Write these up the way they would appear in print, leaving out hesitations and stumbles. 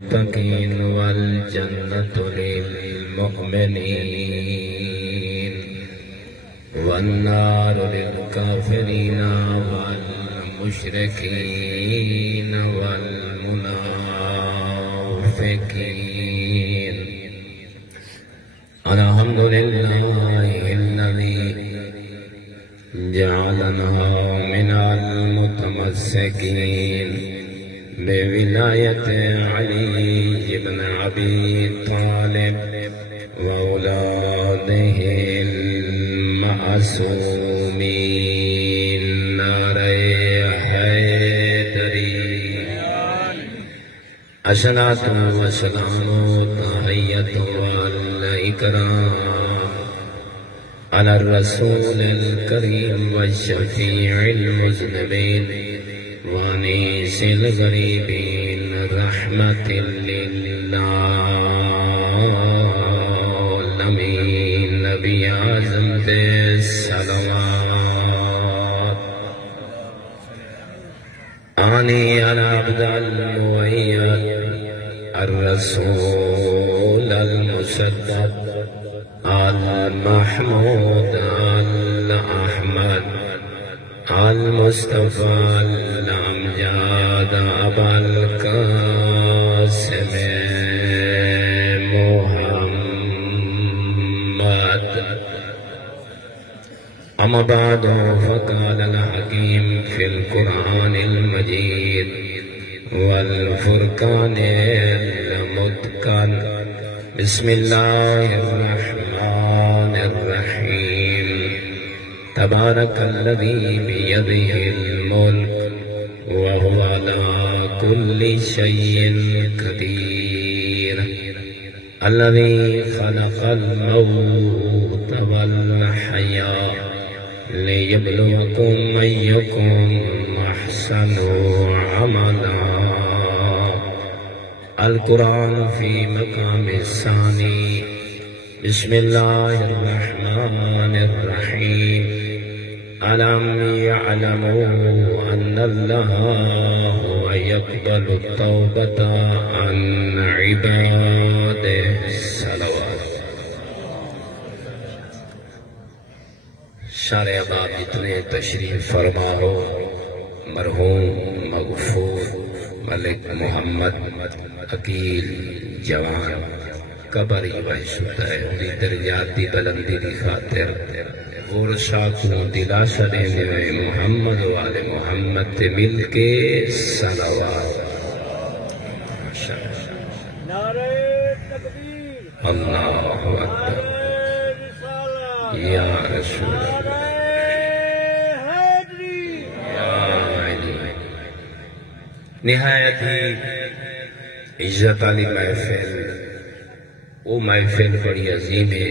للمتقين والجنة للمؤمنين والنار للكافرين والمشركين والمنافقين. الحمد لله الذي جعلنا من المتمسكين بولاية علي بن أبي طالب وأولاده المعصومين. نعرہ حیدری. الصلاة والسلام تحية والإكرام على الرسول الكريم والشفيع المذنبين وانيس الغريبين رحمة للعالمين. نبي اعظم الصلوات آني على عبد المؤيد الرسول المسدد المحمود الأحمد المصطفى الأمجاد أبا القاسم محمد. أما بعد فقال الحكيم في القرآن المجيد والفرقان المتقن: بسم الله الرحمن الرحيم. تبارك الذي بيده الملك وهو على كل شيء قدير. الذي خلق الموت والحياة ليبلوكم أيكم أحسن عملا. القرآن في مقام الثاني. بسم الله الرحمن الرحيم. ألم يعلموا أن الله هو يقبل التوبة عن عباده. الصلوات. سارے احباب جتنے تشریف فرما ہو، مرحوم مغفور ملک محمد عقیل جوان قبر بحثتا ہے انہی درجات دی بلندی دی خاطر اور ساکوں دلاسہ دینے میں محمد و آل محمد تے مل کے صلوات. نعرہ تکبیر، اللہ اکبر یا رسول اللہ یا علی. نہایت ہی عزت علی محفل، وہ محفل بڑی عظیم ہے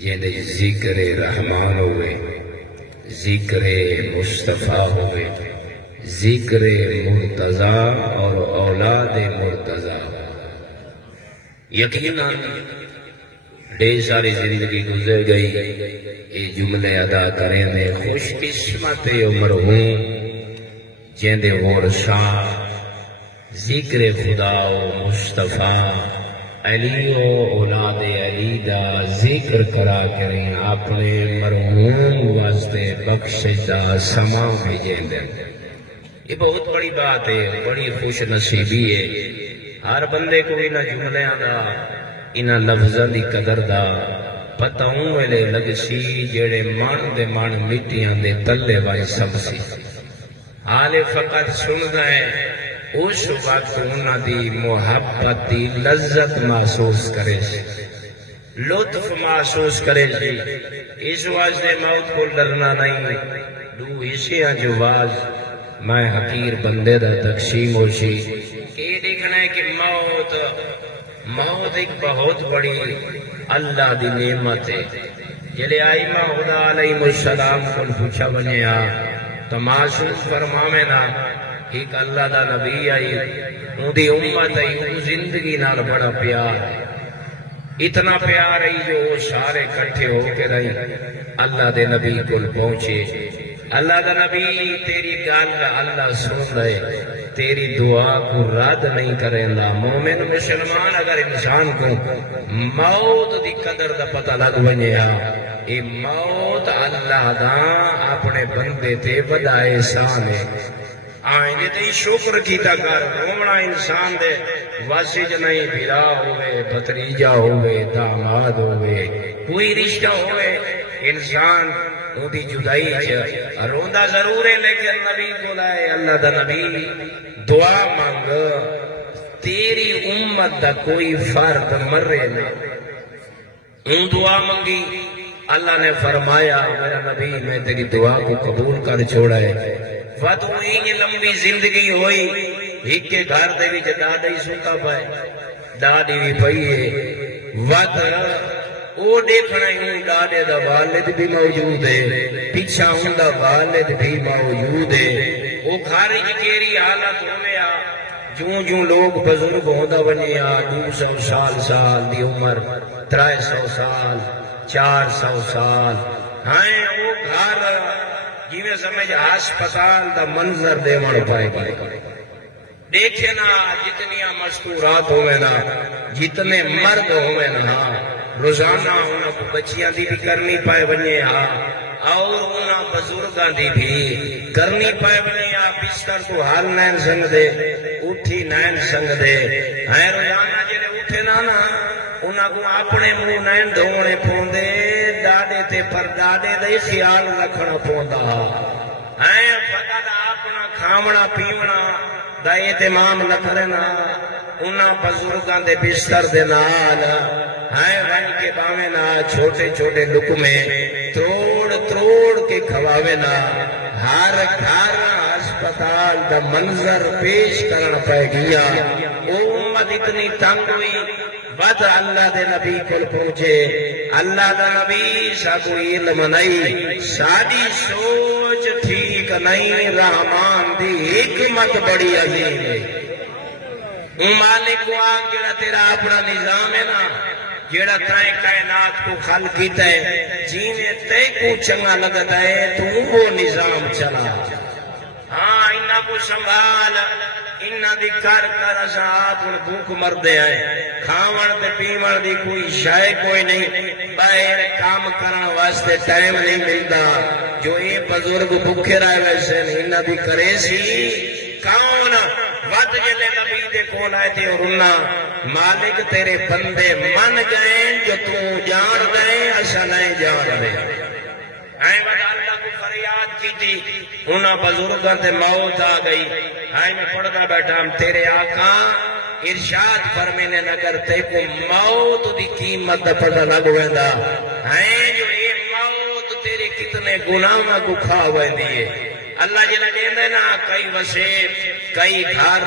جنہیں ذکر رحمان ہوئے، ذکر مصطفیٰ ہوئے، ذکر مرتضی اور اولاد مرتضی. یقیناً ڈھیر ساری زندگی گزر گئی، یہ جملے ادا کریں میں خوش قسمت مرحوم جیندے ورثہ ذکر خدا و مصطفیٰ علی و اولاد علی دا ذکر کرا کریں اپنے مرحوم واسطے بخشش دا سما بھیجیں دیں. یہ بہت بڑی بات ہے، بڑی خوش نصیبی ہے. ہر بندے کو انہاں جملیاں دا، انہاں لفظاں دی قدر دا پتہ ہوں ویلے لگ سی جڑے مان دے مان مٹیاں دے تلے وائی سب سی. حالے فقط سن گئے اس وقت انہاں دی محبت دی لذت محسوس کرے سی، لطف محسوس کرے سی. اس واسطے موت کو ڈرنا نہیں. دو حصیاں جو واز میں حقیر بندے دا تقسیم ہو سی. یہ دیکھنا ہے کہ موت ایک بہت بڑی اللہ دی نعمت ہے. جلے آئمہ خدا علیہ السلام کو پوچھا بنے تو محسوس فرماوے نا ایک اللہ دا نبی آئی، ان دی امت آئی، ان زندگی نال بڑا پیار ہے. اتنا پیار ہے جو سارے کٹھے ہو کے رہی اللہ دے نبی کو پہنچے. اللہ دا نبی تیری گال اللہ سن رہے، تیری دعا کو رد نہیں کریں گا. مومن مسلمان اگر انسان کو موت دی قدر دا پتہ لگ ونجے اے موت اللہ دا اپنے بندے تے وڈا احسان ہے. آئیں تے شکر کیتا کر. رونا انسان دے واسی چ نہیں، بھرا ہوئے، بھتریجا ہوئے، داماد ہوئے، کوئی رشتہ ہوئے، انسان اودی جدائی چ روندا ضرور ہے، لیکن نبی کو لائے اللہ دا نبی دعا مانگ تیری امت دا کوئی فرد مرے نہ. ان دعا مانگی، اللہ نے فرمایا میرا نبی میں تیری دعا کو قبول کر چھوڑا ہے. فتو ہی لمبی زندگی ہوئی، ایک کے گھر دے وچ ڈاڈی سوتا پائے، ڈاڈی بھی پئی ہے. وقت او دیکھنا ہی ڈاڈے دا والد بھی موجود ہے، پیچھا ہوندا والد بھی موجود ہے. او خارج کیری حالت ہویا، جوں جوں لوگ بزرگ ہوندا ونیا، 200 سال دی عمر، 300 سال، 400 سال. ہاں او گھر جیویں سمجھ ہسپتال دا منظر دیوان پائے گا. دیکھے نا جتنیاں مستورات ہوئے نا، جتنے مرد ہوئے نا، روزانہ انہوں کو بچیاں دی بھی کرنی پائے بنے اور انہوں بزرگاں دی بھی کرنی پائے بنے. بستر کو حال نین سنگ دے، اٹھی نین سنگ دے. ہاں روزانہ جنہیں اٹھے نا انہوں کو اپنے منہ نین دھونے پوندے، ڈاڈے تے پر ڈاڈے دے خیال رکھنا پوندا. ہاں فقط اپنا کھاونا پیونا دا اہتمام نہ کرنا. انہاں بزرگاں دے بستر دے نال ہائے رنگ کے باوے نا چھوٹے چھوٹے لقمے تروڑ تروڑ کے کھواوے نا. ہر گھر ہسپتال دا منظر پیش کرنا پہ گیا. امت اتنی تنگ ہوئی، بد اللہ دے نبی کل پہنچے. اللہ دا نبی سا کوئی علم نہیں، ساری سوچ ٹھیک نہیں، رحمان دی حکمت بڑی عظیم ہے. مالک کو آگ جڑا تیرا اپنا نظام ہے نا، جڑا تائیں کائنات کو خلق کیتا ہے، جینے تے کو چنگا لگتا ہے تو وہ نظام چلا. ہاں انہاں کو سنبھال، انہاں دی کر کر اساں ہن بھوک مردے ہیں. کھاون تے پیون دی کوئی شے کوئی نہیں، باہر کام کرن واسطے ٹائم نہیں ملدا. جو یہ بزرگ بھوکے رہے ویسے انہاں دی کرے سی کون؟ ود جلے نبی دے کول آئے تھے اور انہاں مالک تیرے بندے من گئے جو تو جان گئے ایسا نہیں جان گئے. آئیں وجہ اللہ کو فریاد کی تھی، انہاں بزرگاں تے موت آ گئی. آئیں میں پڑھنا بیٹھا ہم تیرے آقا ارشاد فرمینے نگر تے کو موت دی قیمت دا پتہ لگ ویندا. آئیں جو یہ موت تیرے کتنے گناہاں کو کھا ویندی ہے. اللہ جنہیں دیندے نا کئی وسیب، کئی گھر،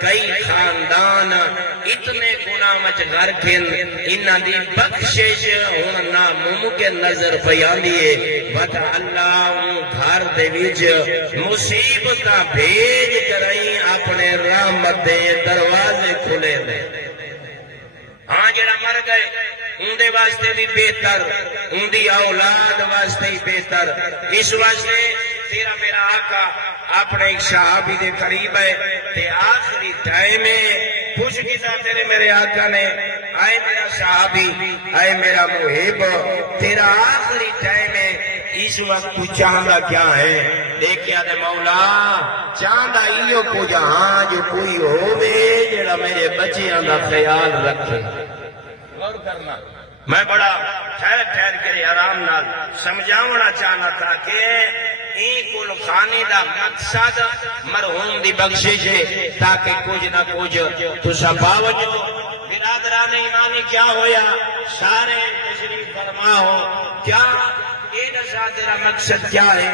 کئی خاندان اتنے گناہ مچ گھر کھن انہاں دی بخشش ہن ناممکن نظر پیاندی ہے. بٹ اللہ ان گھر دے وچ مصیبتاں بھیج کریں اپنے رحمت دے دروازے کھلے دے. ہاں جڑا مر گئے ان دے واسطے بھی بہتر، ان دی اولاد واسطے ہی بہتر. اس واسطے تیرا میرا آقا اپنے ایک صحابی دے قریب ہے تے آخری ٹائم ہے خوش کیتا تیرے میرے آقا نے، آئے میرا صحابی، آئے میرا محب، تیرا آخری ٹائم ہے، اس وقت تو چاہندہ کیا ہے؟ دیکھیا دے مولا چاہندہ ایو کو جہاں جو کوئی ہووے جڑا میرے بچیاں دا خیال رکھے. غور کرنا، میں بڑا ٹھہر ٹھہر کے آرام نال سمجھاونا چاہنا تھا کہ این کل خانی دا مقصد مرحوم دی بخشش ہے تاکہ کچھ نہ کچھ تسا باوجو. برادران ایمانی کیا ہویا؟ سارے تشریف فرما ہو. کیا اے دسا تیرا مقصد کیا ہے؟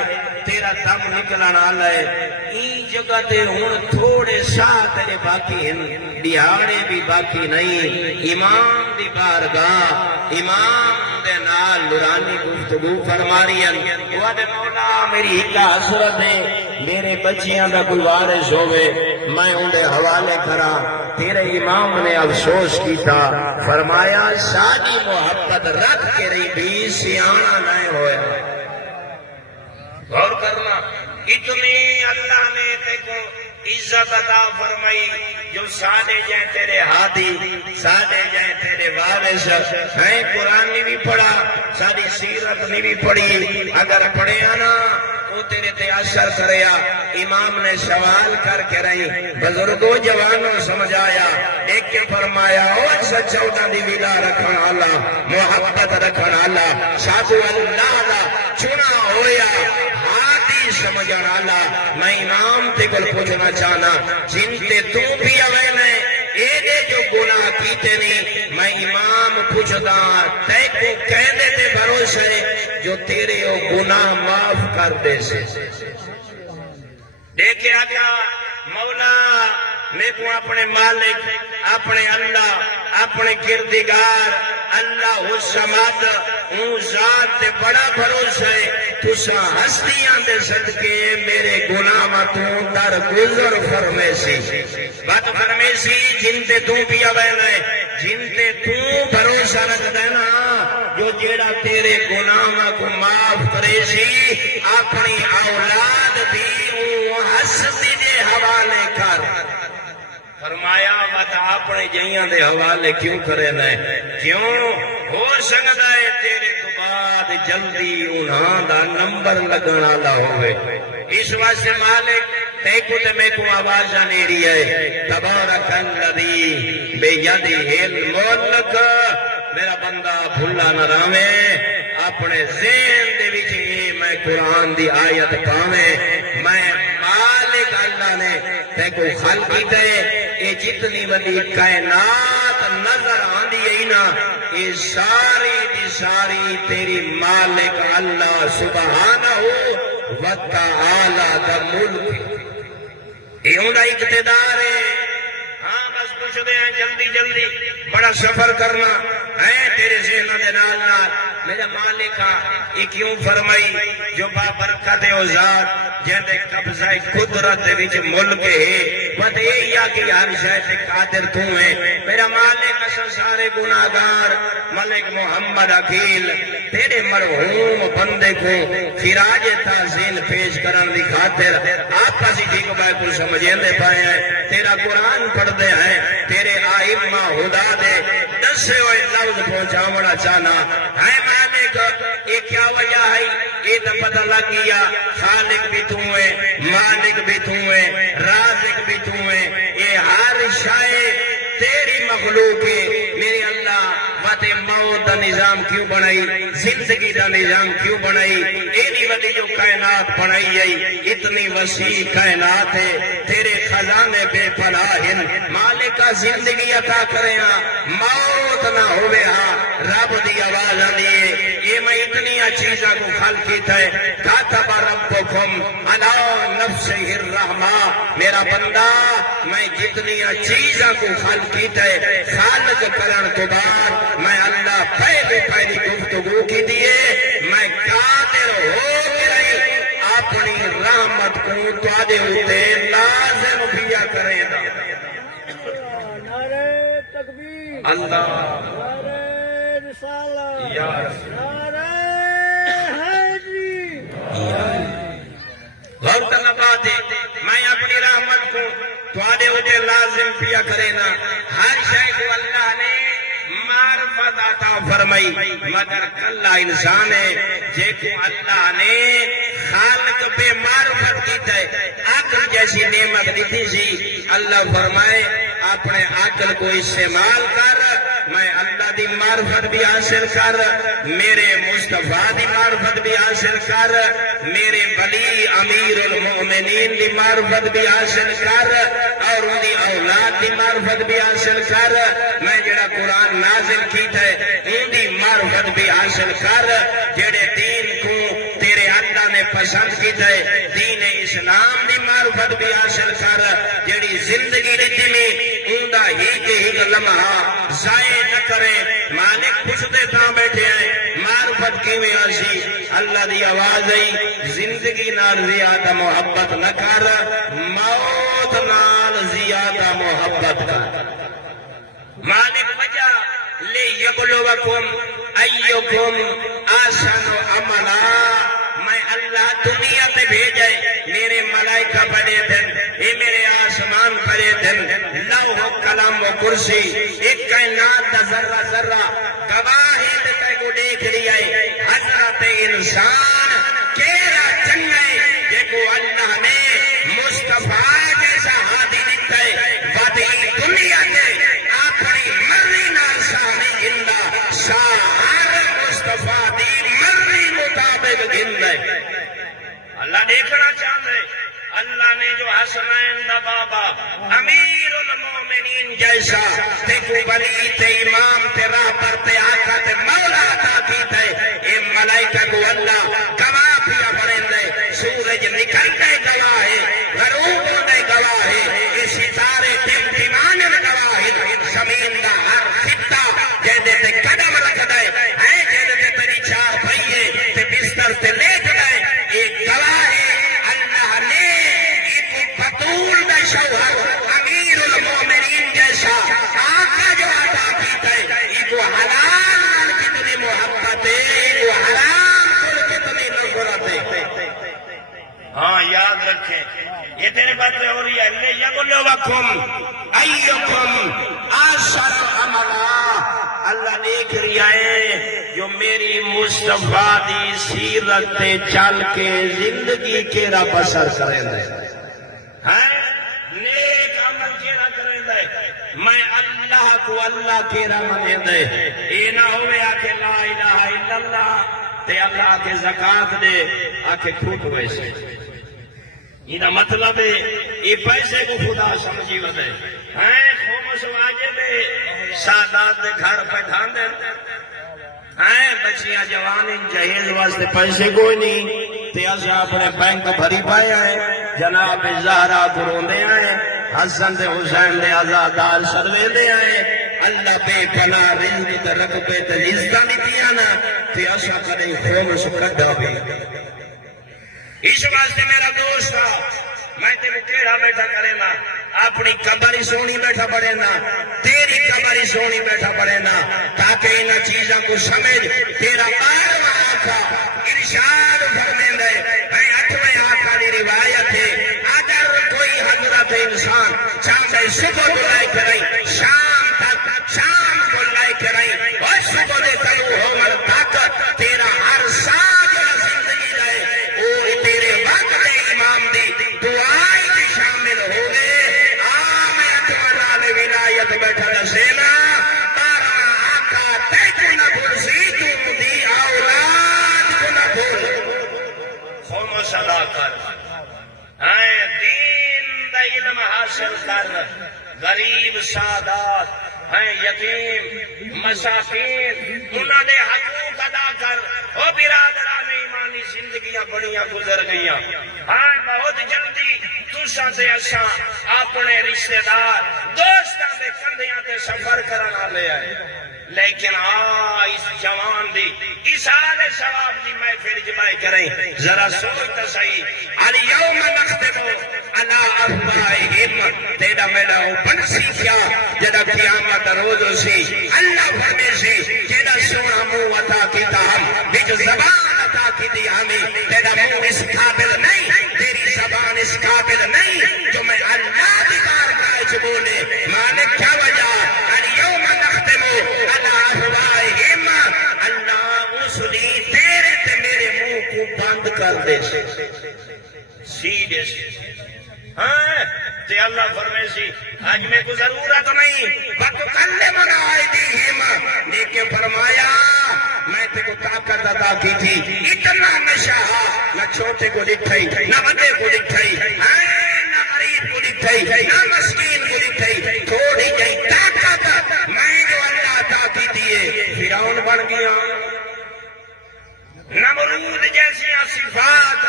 تیرا دم نکلنا آلہ ہے. این جگہ تے ہون تھوڑے سا تیرے باقی ہیں، دیہاڑے بھی باقی نہیں. امام دی بارگاہ، امام دے نال نورانی گفتگو فرما رہی ہیں. وعدے مولا میری ایک حسرت ہے، میرے بچیاں دا کوئی وارث ہوئے میں انہیں حوالے کرا. تیرے امام نے افسوس کیتا، فرمایا ساری محبت رکھ کے رہی بھی سیانا نہیں ہویا. غور کرنا، اتنی اللہ نے تے کو عزت عطا فرمائی جو سارے جائیں تیرے ہادی سارے جائیں تیرے وارث ہیں قرآن نہیں بھی پڑھا ساری سیرت نہیں بھی پڑھی اگر پڑھے نا وہ تیرے تے اثر کریا امام نے سوال کر کے رہی بزرگوں جوانوں سمجھایا ایک کے فرمایا او سچا دی ویلا رکھن والا محبت رکھن والا ساتھ اللہ دا چنا ہویا ہادی سمجھن والا میں امام تے کول پوچھنا چاہنا جن تے تو بھی اوے نے اے دے جو گناہ کیتے نہیں میں امام پوچھدا تے کو کہنے تے بھروسے جو تیرے او گناہ معاف کر دے سے دیکھے آقا مولا میں کو اپنے مالک اپنے اللہ اپنے کردگار اللہ الصمد اون ذات تے بڑا بھروسہ ہے تساں ہستیاں دے صدقے میرے گناہ تو در گزر فرمیسی بات فرمیسی جن تے تو بھی اویلے جن تے تو بھروسہ رکھ دینا جو جیڑا تیرے گناہ کو معاف کرے سی اپنی اولاد بھی اون ہستی دے حوالے کر فرمایا مت اپنے جیاں دے حوالے کیوں کرے نہ کیوں ہو سکتا ہے تیرے تو بعد جلدی انہاں دا نمبر لگن والا ہوئے اس واسطے مالک تے کو تے میں کو آواز آنے رہی ہے تبارک الذی بیدہ الملک میرا بندہ بھلا نہ راویں اپنے ذہن دے وچ میں قرآن دی آیت پاویں میں مالک اللہ نے تے کو خلق کیتا ہے یہ جتنی بڑی کائنات نظر آندی ہے نا یہ ساری دی ساری تیری مالک اللہ سبحانہ و تعالی دا ملک یہ ہوندا اقتدار ہے ہاں بس پوچھ دے ہیں جلدی جلدی بڑا سفر کرنا ہے تیرے ذہن دے نال نال میرا مالک یہ کیوں فرمائی جو بابرکت او ذات جہدے قبضہ قدرت وچ ملک ہے بات یہی ہے کہ ہر شے تے قادر تو ہے میرا مالک اساں سارے گناہگار ملک محمد عقیل تیرے مرحوم بندے کو خراج تعظیم پیش کرن دی خاطر آپس ہی ٹھیک بات کو سمجھنے پائے ہیں تیرا قرآن پڑھتے ہیں تیرے ائمہ خدا دے دسے ہوئے لفظ پہنچاونا چاہنا ہے مالک یہ کیا وجہ ہے یہ تو پتہ لگ گیا خالق بھی تو ہے مالک بھی تو ہے رازق بھی تو ہے یہ ہر شے تیری مخلوق ہے میرے اللہ بات موت دا نظام کیوں بنائی زندگی دا نظام کیوں بنائی اینی وڈی جو کائنات بنائی ہے اتنی وسیع کائنات ہے تیرے خزانے بے پناہ ہیں مالکہ زندگی عطا کرے ہاں موت نہ ہوئے ہاں رب دی آواز آنی ہے یہ میں اتنی چیزاں کو خلق کیتا ہے کاتب ربکم علی نفسہ الرحمہ میرا بندہ میں جتنی چیزاں کو خلق کیتا ہے خالق کرن تو بعد میں اللہ پہلی گفتگو کی دیئے میں قادر ہو کے رہی اپنی رحمت کو تواڈے ہوتے لازم کیا کریں نعرہ تکبیر اللہ نعرہ رسالت یا نعرہ حیدری غور کرنا بات ہے میں اپنی رحمت کو تواڈے ہوتے لازم کیا کریں ہر شے کو اللہ نے معرفت عطا فرمائی مگر کلا انسان ہے جے کو اللہ نے خالق بے معرفت کیتا ہے عقل جیسی نعمت دیتی سی اللہ فرمائے اپنے عقل کو استعمال کر میں اللہ دی معرفت بھی حاصل کر میرے مصطفیٰ دی معرفت بھی حاصل کر میرے ولی امیر المؤمنین دی معرفت بھی حاصل کر اور ان دی اولاد دی معرفت بھی حاصل کر میں جڑا قرآن نازل کیتا ہے ان دی معرفت بھی حاصل کر جڑے دین کو تیرے اللہ نے پسند کیتا ہے دین اسلام دی معرفت بھی حاصل کر جڑی زندگی رکھنی ان دا ایک لمحہ ضائع نہ کرے مالک پوچھتے تھا بیٹھے ہیں معرفت کیویں آسی اللہ دی آواز آئی زندگی نال زیادہ محبت نہ کر موت نال زیادہ محبت کر مالک وجہ لیبلوکم ایکم احسن عملا میں اللہ دنیا پہ بھیجے میرے ملائکہ بنے تھے اے میرے دن لوح و قلم و کرسی ایک کائنات دا ذرہ ذرہ گواہی دیتے کو دیکھ لیا ہے حضرت انسان کیرا جنگے دیکھو اللہ نے مصطفیٰ جیسا ہادی دیتا ہے وادی دنیا نے آخری مرنی ناسانی اندہ شاہر مصطفیٰ دی مرنی مطابق گندے اللہ دیکھنا چاہتے اللہ نے جو حسنین دا بابا امیر المومنین جیسا تے کو ولی تے امام تے رہبر تے آقا تے مولا عطا کیتا ہے اے ملائکہ کو اللہ گواہ پیا بڑھندے سورج نکلتے گواہ ہے غروب ہونے گواہ ہے اے ستارے ٹمٹمان گواہ ہے زمین دا ہر خطہ جیدے تے قدم رکھ دے ہے جیدے تے تیری چار بھئیے تے بستر تے لیٹ دے ایک گواہ ہے اللہ نے بطول دا شوہر امیر المومنین جیسا آقا جو عطا کیتا ہے ایکو حلال نال کتنی محبت ہے ایکو حرام کل کتنی نفرت ہے ہاں یاد رکھیں یہ تیرے بات ہو رہی ہے لے یبلوکم ایکم احسن عملا اللہ دیکھ رہا ہے جو میری مصطفیٰ دی سیرت تے چل کے زندگی کیرا بسر کریں دے نیک عمل کیرا کریں دے میں اللہ کو اللہ کیرا منیں دے اے نہ ہوئے آکے لا الہ الا اللہ تے اللہ کے زکاة دے آکے کھوٹ ویسے یہ مطلب ہے یہ پیسے کو خدا سمجھی ودے ہیں خومس واجب ہے سادات دے گھر پہ دھان دے ہیں بچیاں جوانی جہیز واسطے پیسے کوئی نہیں تے اسے اپنے بینک بھری پائے ہیں جناب زہرا گروندے آئے حسن دے حسین دے آزادار سروے دے آئے اللہ بے پناہ رزق تے رقبے تے رزقہ لیتیاں نا تے اسا کریں خومس کڈا بھی اس واسطے میرا دوست میں تیرے کیڑا بیٹھا کرے نا اپنی قبری سونی بیٹھا پڑے نا تیری قبری سونی بیٹھا پڑے نا تاکہ انہاں چیزوں کو سمجھ تیرا بارواں آقا ارشاد فرمائیں دے اے اٹھویں آقا دی روایت ہے اگر کوئی حضرت انسان چاہے صبح کو لائے کریں شام تک شام کو لائے کریں اور صبح دے کرو ہو مر طاقت تیرا ہر سال زندگی رہے وہ تیرے وقت امام دی دعائی کی شامل ہو گئے میں اتمنہ لے ولایت بیٹھا نسینا بارہ آقا تیجو نہ بھرسی تم دی اولاد کو نہ بھول خوم صدا کر دین دا علم حاصل کر غریب سادات ہیں یتیم مساکین انہوں نے حقوق ادا کر او برادران ایمانی زندگیاں بڑیاں گزر گئیاں ہاں بہت جلدی تساں تے اساں اپنے رشتہ دار دوستاں دے کندھیاں تے سفر کرنا لے آئے لیکن اس جوان دی اس حال ثواب دی محفل جمائی کریں ذرا سوچ تو صحیح الیوم نختم علی افواہہم تیرا میرا اوپن سیکھیا جدا قیامت روز سی اللہ فرمے سی جدا سونا منہ عطا کیتا ہم بچ زبان عطا کیتی ہمیں تیرا منہ اس قابل نہیں تیری زبان اس قابل نہیں جو میں اللہ کی بارگاہ وچ بولے مالک کیا وجہ الیوم نختم علی افواہہم اللہ اس دی تیرے تے میرے منہ کو بند کر دے سیدھے ہاں تے اللہ فرمائے سی آج میں کو ضرورت نہیں وَتُكَلِّمُنَا أَيْدِيهِمْ لیکن فرمایا میں تے کو طاقت عطا کی تھی اتنا نشہ نہ چھوٹے کو دکھائی نہ بڑے کو دکھائی نہ غریب کو دکھائی نہ مسکین کو دکھائی تھوڑی جئی طاقت میں جو اللہ عطا کی دیئے فرعون بن گیا نمرود جیسی صفات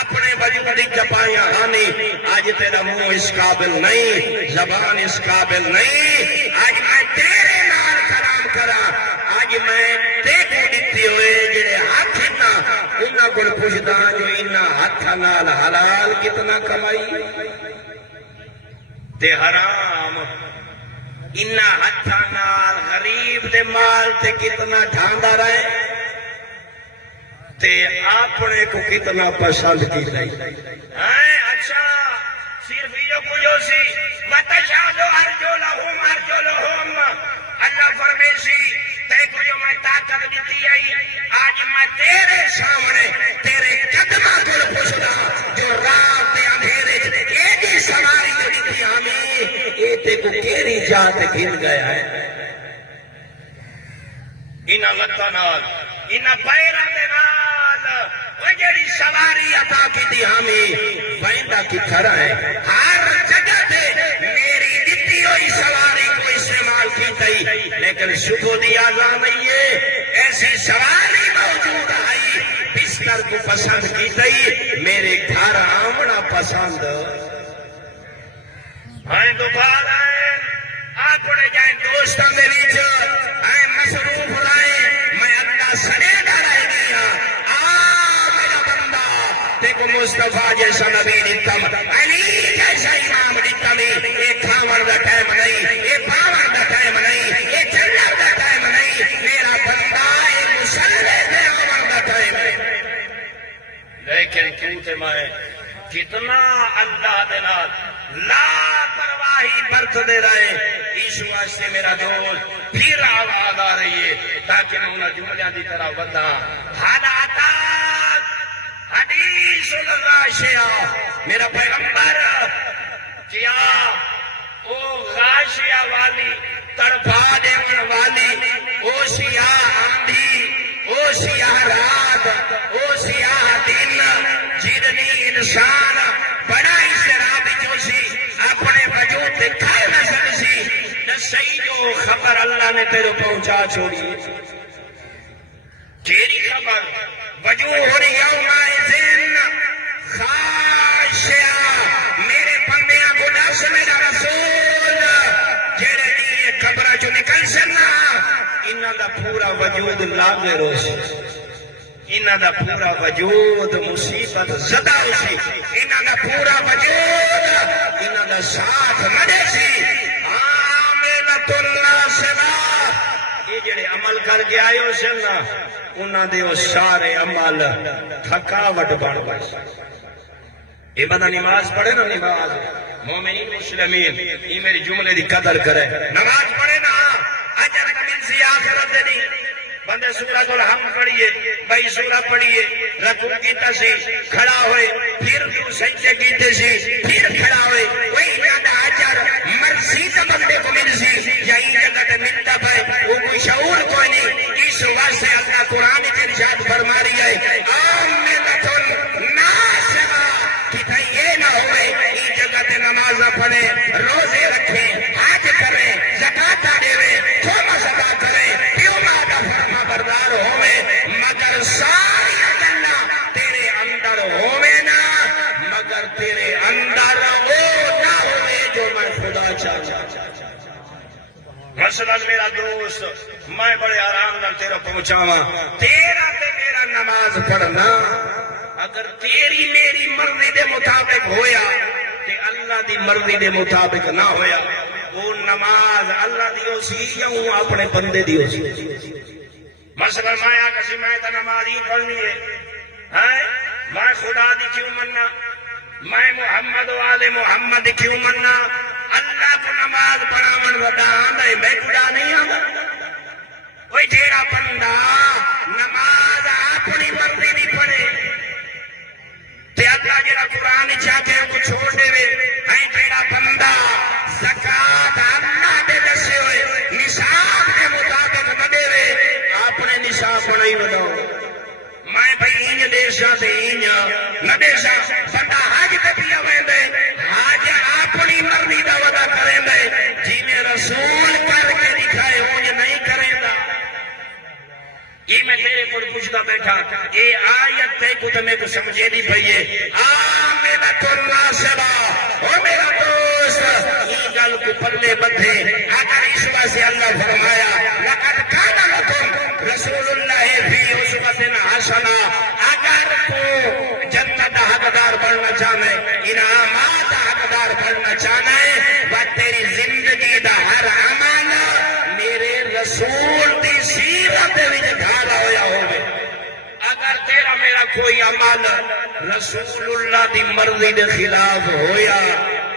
اپنے وجود جپائیاں ہانی آج تیرا منہ اس قابل نہیں زبان اس قابل نہیں آج میں تیرے نال کلام کرا آج میں دیکھو دیتی ہوئے جنہیں ہاتھ نہ انہاں کو پوچھتا جو انہاں ہاتھ نال حلال کتنا کمائی تے حرام انہاں ہاتھ نال غریب دے مال تے کتنا ڈھاندا رہے تے اپنے کو کتنا پسند کی نہیں اچھا صرف یہ کچھ سی بتشا سی تے کو جو میں طاقت دیتی آئی آج میں تیرے سامنے تیرے قدمہ کو پوچھنا جو رات دے اندھیرے ایڈی سواری جو دیتی ہمیں اے تے کو کیری جات گھن گیا ہے انہاں لتاں نال انہاں پیراں دے نال وہ جڑی سواری عطا کیتی ہمیں ویندا کتھر ہے ہر جگہ تے میری دتی ہوئی سواری کو استعمال کیتی لیکن شکو دی آزاد نہیں ہے ایسی سواری موجود ہے بستر کو پسند کیتی میرے گھر آمنا پسند ہائیں دوپہر آئے اپنے جائیں دوستوں دے وچ آئیں مصروف رہے میں اللہ سنے ڈرائے گیا میرا بندہ دیکھو مصطفیٰ جیسا نبی دیتم علی جیسا امام دیتم یہ کھاور دا ٹائم نہیں یہ پاور دا ٹائم نہیں یہ چلر دا ٹائم نہیں میرا بندہ یہ مسلح دے آور دا ٹائم لیکن کیونکہ میں کتنا اللہ دے نال لا پرواہی برت دے رہے اس واسطے میرا دوست پھر آواز آ رہی ہے تاکہ میں انہاں جملیاں دی طرح بدا حالاتات حدیث اللہ شیعہ میرا پیغمبر کیا او غاشیہ والی تڑپا دینے والی او سیاہ آندھی او سیاہ رات او سیاہ دن جدنی انسان بڑا اشترابی جو سی اپنے وجود دکھائے نہ سکسی نہ صحیح جو خبر اللہ نے تیرے پہنچا چھوڑی تیری خبر وجوہ یوم ذن خاشعہ میرے بندیاں کو دس میرا رسول جیڑے لیے خبر جو نکل سکنا انہاں دا پورا وجود لاغے روشی انہاں دا پورا وجود مصیبت زدہ ہوشی انہاں دا پورا وجود انہاں دا ساتھ مدے سی آمینت اللہ سبا یہ جڑے عمل کر کے آئے ہو سننا انہاں دے وہ سارے عمل تھکاوٹ بڑھ بس یہ بندہ نماز پڑھے نا نماز مومنین مسلمین یہ میری جملے دی قدر کرے نماز پڑھے نا اجر کمل سی آخرت دے دی بندے سورہ کو ہم پڑھئے بھائی سورہ پڑھئے رکوع کیتا سی کھڑا ہوئے پھر سجدے کیتے سی پھر کھڑا ہوئے وہی زیادہ اجر مرضی کا بندے کو مل سی یہی جگہ تے ملتا پائے وہ کوئی شعور کوئی نہیں اس واسطے اللہ قرآن کے ارشاد فرما رہی ہے آمنۃ ناسبہ کہ یہ نہ ہوئے اس جگہ تے نماز پڑھے روزے رکھے حج کرے زکات دے تھوڑا صدا کرے کیوں نہ فرما بردار ہوئے مگر ساری اللہ تیرے اندر ہوئے نا مگر تیرے اندر وہ نہ ہوئے جو میں خدا چاہتا مثلا میرا دوست میں بڑے آرام نال تیرا پہنچاواں تیرا تے میرا نماز پڑھنا اگر تیری میری مرضی دے مطابق ہویا تے اللہ دی مرضی دے مطابق نہ ہویا وہ نماز اللہ دی ہو سی یا ہوں اپنے بندے دی ہو سی مثلا میں کسی میں تا نماز ہی پڑھنی ہے میں خدا دی کیوں مننا میں محمد و آل محمد کیوں مننا اللہ کو نماز پڑھاون ودا آندے میں خدا نہیں آندا کوئی جیڑا بندہ نماز اپنی مرضی دی پڑھے تے اللہ جیڑا قرآن چاہتے ہیں کو چھوڑ دے وے جیڑا بندہ زکات اللہ دے دسے ہوئے نصاب کے مطابق بدے وے اپنے نصاب بنائی وداؤ میں بھائی انج دیشا تے انج نہ دیشا بندہ حج تے پیا ویندے حج اپنی مرضی دا ودا کریندے جی میں رسول کر کے دکھائے انج نہیں کریندا یہ میں تیرے کو پوچھتا بیٹھا یہ آیت تے کو تمہیں کو سمجھے نہیں پئیے آمنۃ الناسبہ او میرا دوست یہ گل کو پلے بدھے اگر اس واسطے اللہ فرمایا لقد کان لکم رسول اللہ فی اسوۃ حسنہ اگر تو جنت حقدار بننا چاہے انعامات حقدار بننا چاہے و تیری زندگی دا ہر عمل میرے رسول دی سیرت وچ ڈھالا ہویا ہوے اگر تیرا میرا کوئی عمل رسول اللہ دی مرضی دے خلاف ہویا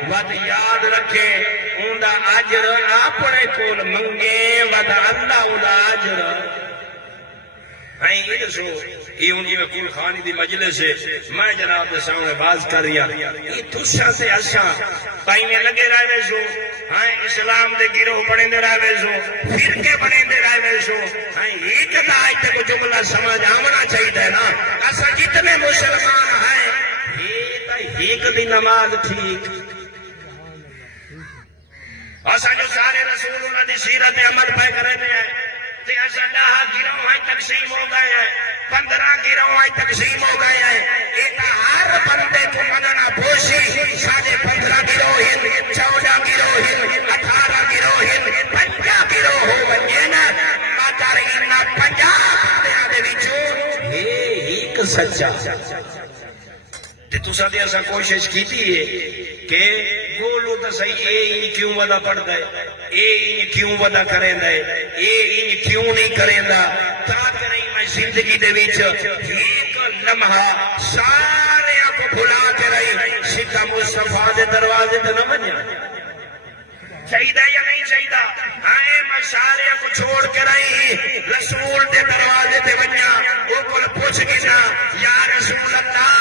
ود یاد رکھے اوندا اجر اپنے کول منگے ود اللہ اللہ دا اجر یہ دسو یہ انہی وکیل خانی دی مجلس ہے میں جناب دے سامنے باز کر رہا یہ تسا تے اساں پائی میں لگے رہے سو ہاں اسلام دے گروہ بنے دے رہے سو فرقے بنے دے رہے سو ہاں ایک دا آج تک جملہ سمجھ آمنا چاہیے نا اساں جتنے مسلمان ہیں ایک دی نماز ٹھیک اساں جو سارے رسول اللہ دی سیرت عمل پہ کرے ہیں تے اساں 10 گروہ ہیں تقسیم ہو گئے ہیں 15 گروہ ہیں تقسیم ہو گئے ہیں ایک ہر بندے کو مننا پوشی ساڑھے 15 گروہ ہیں 14 گروہ ہیں 18 گروہ ہیں 50 گروہ ہو بنجے نا مگر انہا 50 بندیاں دے وچوں ایک سچا تے تساں تے اساں کوشش کیتی ہے کہ بولو تو صحیح اے کیوں ودا پڑھدا ہے اے کیوں ودا کریندا ہے اے کیوں نہیں کریندا تاکہ نہیں میں زندگی دے وچ ایک لمحہ سارے کو بھلا کے رہی سیدھا مصطفیٰ دے دروازے تے نہ بنیا چاہیے یا نہیں چاہیے ہاں میں سارے کو چھوڑ کے رہی رسول دے دروازے تے بنیا وہ کول پوچھ گیا یا رسول اللہ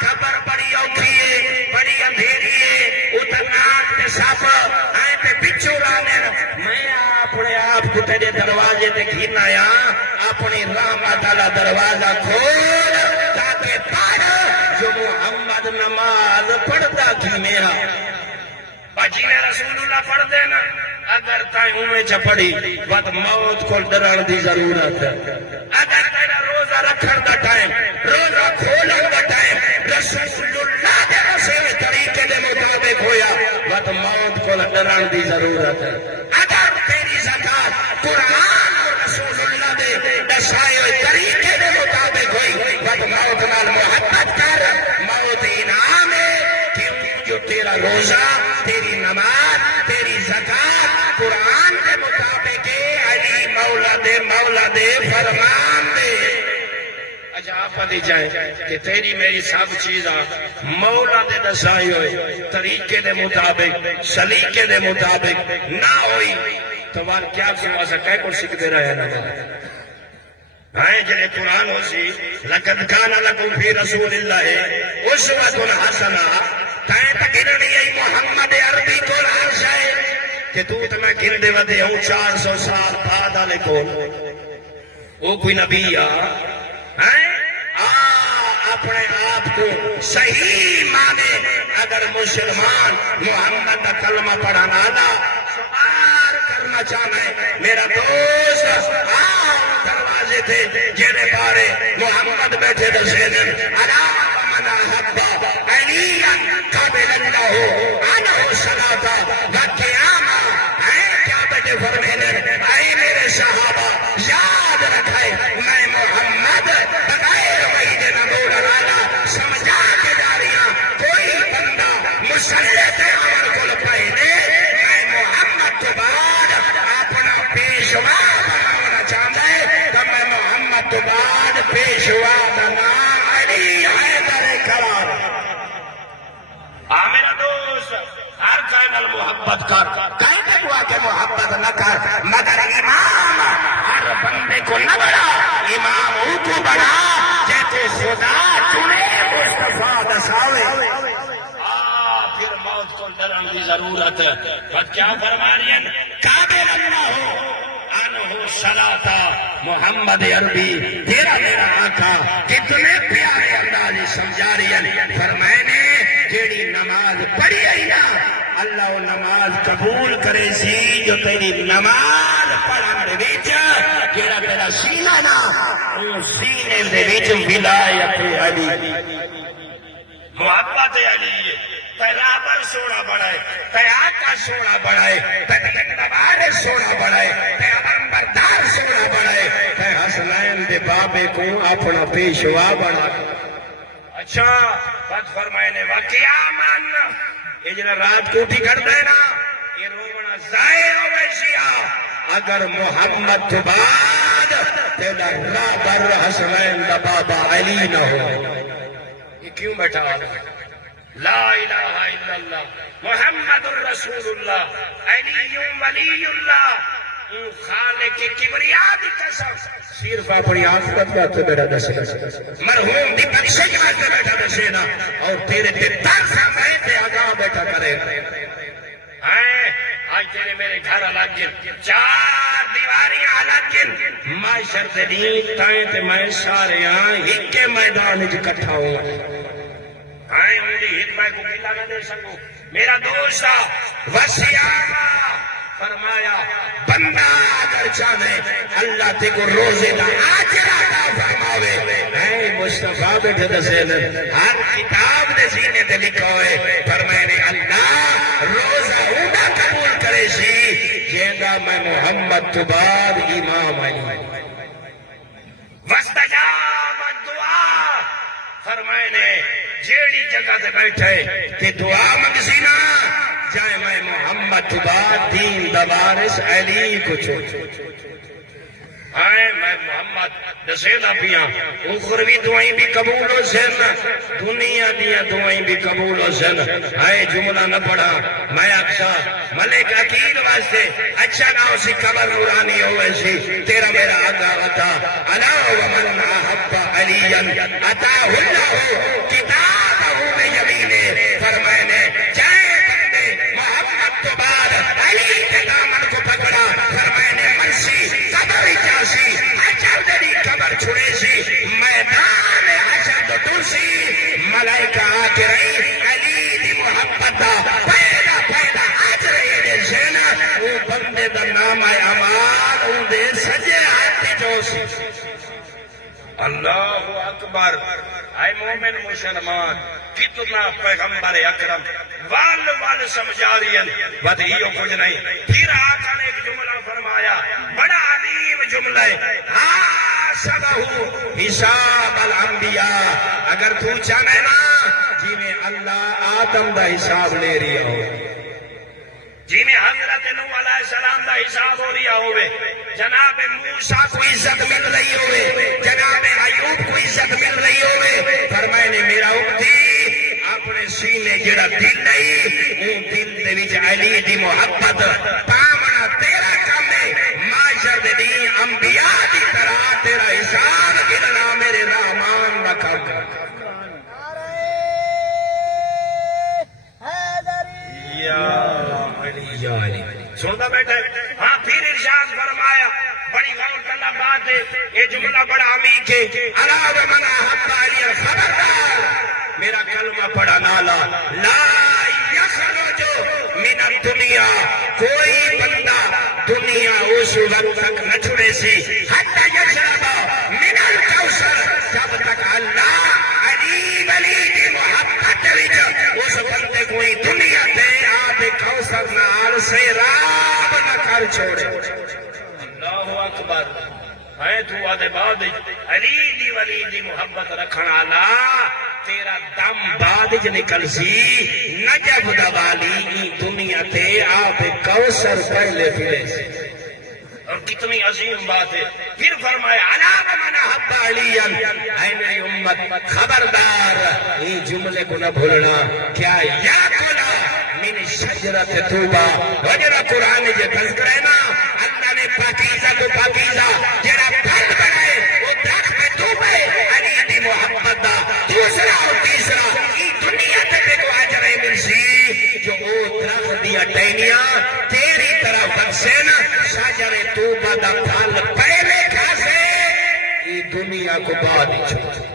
خبر بڑی اوکھی ہے بڑی اندھیری ہے ادھر ناک تے سپ آئے تے بچو لانے میں اپنے آپ کو تیرے دروازے تے گھن آیا اپنی رحمت والا دروازہ کھول تاکہ پڑھ جو محمد نماز پڑھتا تھی میرا جی میں رسول اللہ پڑھ دینا اگر تائیں میں چپڑی بات موت کو ڈران دی ضرورت ہے اگر تیرا روزہ رکھن دا ٹائم روزہ کھولن دا ٹائم رسول اللہ دے رسول طریقے دے مطابق ہویا بات موت کو ڈران دی ضرورت ہے اگر تیری زکاة قرآن اور رسول اللہ دے دسائے ہوئے طریقے دے مطابق ہوئی بات موت نال محبت کر موت انعام ہے جو تیرا روزہ تیری نماز تیری زکاة قرآن کے مطابق علی مولا دے فرمان دے اچھا آپ پتہ جائیں کہ تیری میری سب چیزاں مولا دے دسائی ہوئے طریقے دے مطابق سلیقے دے مطابق نہ ہوئی تو وہاں کیا سنوا سکے کو سکھ دے رہے ہیں آئے جنہیں قرآن ہو سی لَقَدْ كَانَ لَكُمْ فِي رَسُولِ اللَّهِ أُسْوَةٌ حَسَنَةٌ تائیں تک گرنی ہے محمد عربی کو لحاظ ہے کہ تو تمہیں گرنے ودے ہوں 400 سال بعد آلے کو وہ کوئی نبی اپنے آپ کو صحیح مانے اگر مسلمان محمد کا کلمہ پڑھانا لا سوار کرنا چاہنے میرا دوست دروازے تھے جنہیں پارے محمد بیٹھے دسیدن علام من حبا علیاً قابل اللہ عنہ صلاتا وقیاما کیا بیٹے فرمیدن اے میرے صحابہ یاد رکھائے میں محمد بغیر وحید نمور رانا سمجھا کے جاریاں کوئی بندہ مسلط عمر کو لپائنے میں محمد تو بعد اپنا پیشوا بناونا چاہتا ہے تو میں محمد تو بعد پیشوا بنا علی حیدر کرار میرا دوست ہر کائنال محبت کر کہیں تک ہوا کہ محبت نہ کر مگر امام ہر بندے کو نہ بڑا امام او کو بڑا جیسے خدا چنے مصطفیٰ دساوے پھر موت کو ڈرن کی ضرورت ہے بس کیا فرما رہی ہیں قابل اللہ ہو انہو صلاتا محمد عربی تیرا میرا آقا کتنے پیارے اندازی سمجھا رہی ہیں فرمائنے جیڑی نماز پڑھی ہے نا اللہ نماز قبول کرے سی جو تیری نماز پڑھن دے وچ جیڑا تیرا سینہ نا او سینے دے وچ ولایت علی محبت علی ہے پیغمبر سونا بڑھائے آقا سونا بڑھائے پیغمبر سونا بڑھائے پیغمبردار سونا بڑھائے حسنین دے بابے کو اپنا پیشوا بڑھا اچھا بات فرمائے نے واقعہ ماننا یہ جنہا رات کو بھی کر دینا یہ رومنا ظاہر ہوئے شیعہ اگر محمد تو بعد تیرا رابر حسنین دا بابا علی نہ ہو یہ کیوں بیٹھا لا الہ الا اللہ محمد الرسول اللہ علی ولی اللہ خالق کی کبریا دی قسم صرف اپنی آخرت کا تو بیٹا دسے مرحوم دی بخشش کا تو بیٹا دسے نا اور تیرے تے ترسا میں تے آگاہ بیٹا کرے آج تیرے میرے گھر الگ گن 4 دیواریاں الگ گن معاشر تے دین تائیں تے میں سارے ایک کے میدان وچ اکٹھا ہوں ان دی ہدایت کو کلا نہ دے سکوں میرا دوست وسیعہ فرمایا بندہ اگر چاہے اللہ تے کو روزے دا اجر عطا فرماوے اے مصطفیٰ بیٹھے دسے ہر کتاب دے سینے تے لکھا ہوئے فرمائے نے اللہ روزہ اونا قبول کرے سی جیندہ میں محمد تو بعد امام آئی وستجاب الدعا فرمائے نے جیڑی جگہ تے بیٹھے تے دعا منگسینا جائے میں محمد تو بعد دین دوارس علی کو چھوڑ آئے میں محمد دسیدہ پیاں اخروی دعائیں بھی قبول ہو سن دنیا دیا دعائیں بھی قبول ہو سن آئے جملہ نہ پڑھا میں اکثر ملک عقید واسطے اچھا نہ اسی قبر نورانی ہوئے سی تیرا میرا آقا عطا علا ومن احب علیا عطا اللہ کتابہ میں یمینے فرمائے نے جائے بندے محمد تو بعد علی کے دامن کو پکڑا فرمائے نے مرسی قبر جاسی حجر دری قبر چھڑے سی میدان حجر دو دوسی ملائکہ آکے رہی علی دی محبت دا پیدا پیدا آج رہی دے سینا او بندے دا نام آئے امان او دے سجے آتی جو سی اللہ اکبر اے مومن مسلمان کتنا پیغمبر اکرم وال سمجھا دیا بدیو کچھ نہیں پھر آقا نے ایک جملہ فرمایا بڑا عظیم جملہ ہے حاسبہو حساب الانبیاء اگر تو چاہنے نا جی میں اللہ آدم دا حساب لے رہی ہو جی میں حضرت نوح علیہ السلام دا حساب ہو رہا ہوئے جناب موسیٰ کو عزت مل رہی ہوئے جناب ایوب کو عزت مل رہی ہوئے فرمائے نے میرا امتی اپنے سینے جڑا دل نہیں وہ دل دے وچ علی دی محبت پامنا تیرا کم ہے معاشر دے دی انبیاء دی طرح تیرا حساب گننا میرے رحمان نہ کر یا علی سنتا بیٹھا ہاں پھر ارشاد فرمایا بڑی غور کرنا بات ہے یہ جملہ بڑا عمیق ہے علا ومن احب علی خبردار میرا کلمہ پڑھا نالا لا یخرج من الدنیا کوئی بندہ دنیا اس وقت تک نہ چھڑے سی حتی یشرب من الکوثر جب تک اللہ علی ولی کی محبت اس بندے کوئی دنیا دے آب کوثر نال سیراب نہ کر چھوڑے اللہ اکبر ہے تو آدھے بعد علی دی ولی دی محبت رکھنا لا تیرا دم بعد نکل سی نجف دوالی دنیا تے آب کوثر پہلے پھرے سی اور کتنی عظیم بات ہے پھر فرمایا علا ومن احب علیا اے میری امت خبردار یہ جملے کو نہ بھولنا کیا یا کلا من شجرت توبہ وجرہ قرآن جو تذکر ہے نا اللہ نے پاکیزہ کو پاکیزہ جڑا پھل بنائے وہ درخت میں توبہ علی دی محبت دا دوسرا اور تیسرا یہ دنیا تے کو اجر ملسی جو وہ درخت دیا ٹہنیاں تیری طرف بخشے نا شجر توبہ دا پھل پہلے کھاسے یہ دنیا کو بعد چھوڑ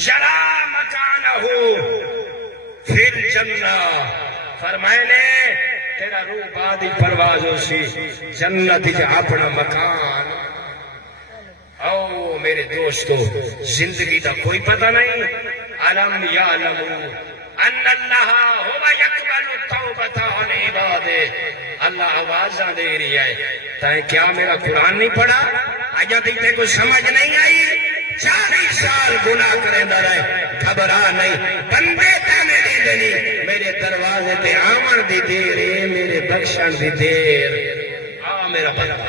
یرا مکانہو پھر جنہ فرمائے نے تیرا روح بعد پرواز ہو سی جنت جا اپنا مکان او میرے دوستو زندگی دا کوئی پتہ نہیں علم یعلم ان اللہ ہوا یقبل التوبۃ عن عبادہ اللہ آوازاں دے رہی ہے تائیں کیا میرا قرآن نہیں پڑھا آجا دیتے کو سمجھ نہیں آئی 40 سال گناہ کریں دا رہے گھبرا نہیں بندے تانے دی دینی میرے دروازے تے آمن دی دیر ہے میرے بخشن دی دیر آ میرا بندہ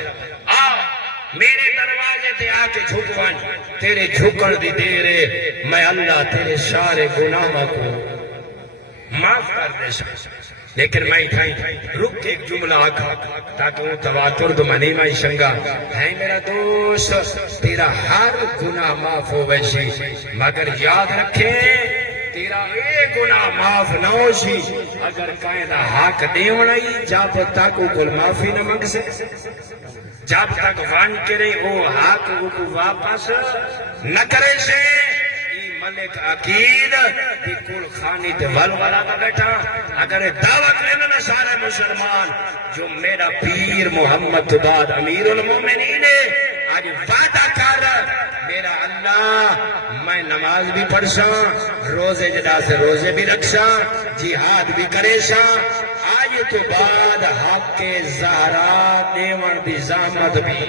آ میرے دروازے تے آ کے جھکوان تیرے جھکن دی دیر ہے میں اللہ تیرے سارے گناہ کو معاف کر دے سکتا لیکن میں تھائی رک کے ایک جملہ آکھا تاکہ وہ تواتر دو منی میں شنگا ہے میرا دوست تیرا ہر گناہ معاف ہو ویسی مگر یاد رکھے تیرا ایک گناہ معاف نہ ہو سی اگر قائدہ حق دیونائی جب تک وہ کل معافی نہ مانگ سے جب تک وان کرے وہ حق کو واپس نہ کرے سے ملک عقید بھی کل خانی تے والا کا بیٹھا اگر دعوت لینا سارے مسلمان جو میرا پیر محمد بعد امیر المومنین ہے آج وعدہ کر میرا اللہ میں نماز بھی پڑھ سا روزے جدا سے روزے بھی رکھ سا جہاد بھی کرے سا آج تو بعد حق کے زہرا دیوان دی زحمت بھی